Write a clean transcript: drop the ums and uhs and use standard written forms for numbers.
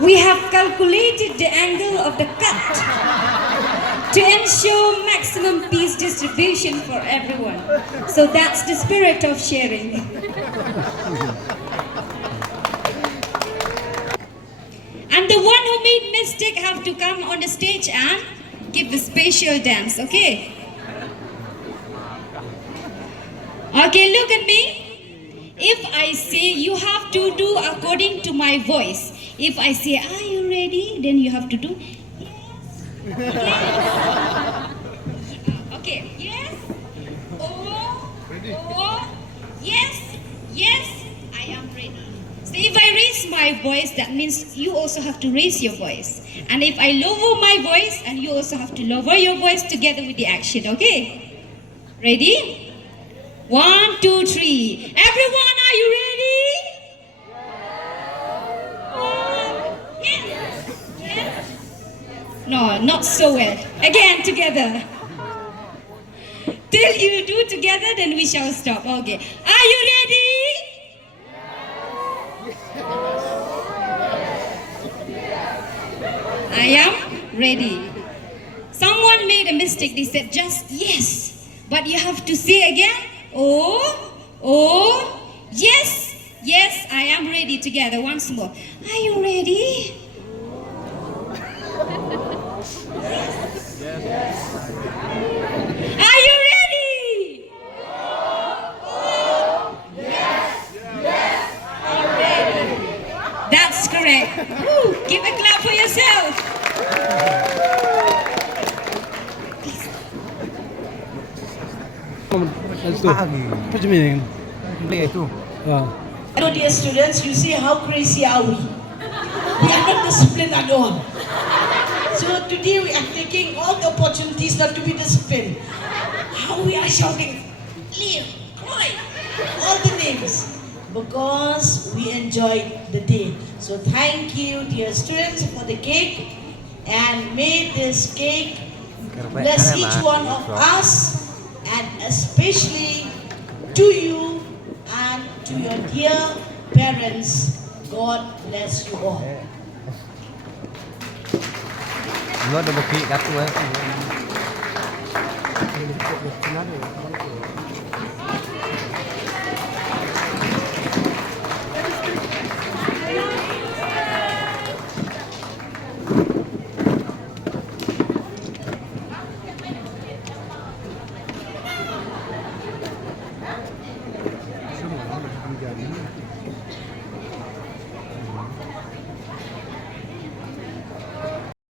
We have calculated the angle of the cut to ensure maximum piece distribution for everyone. So that's the spirit of sharing. And the one who made mistake have to come on the stage and give a special dance, okay? Okay, look at me. If I say you have to do according to my voice. If I say, are you ready? Then you have to do, yes. Okay, yes. Oh, yes, yes, I am ready. So if I raise my voice, that means you also have to raise your voice. And if I lower my voice, and you also have to lower your voice together with the action, okay? Ready? 1, 2, 3. Everyone, are you ready? Yes. Yes. No, not so well. Again, together. Till you do together, then we shall stop. Okay. Are you ready? I am ready. Someone made a mistake. They said just yes. But you have to say again. Oh, yes, yes, I am ready together. Once more. Are you ready? Are you ready? I'm ready. That's correct. Woo, give a clap for yourself. What do you mean? Hello, dear students, you see how crazy are we? We are not disciplined at all. So today we are taking all the opportunities not to be disciplined. How we are shouting, Liam, Croy, all the names, because we enjoyed the day. So thank you, dear students, for the cake, and may this cake bless each one of us, and especially to you and to your dear parents. God bless you all. Nó được một kỹ đặt luôn.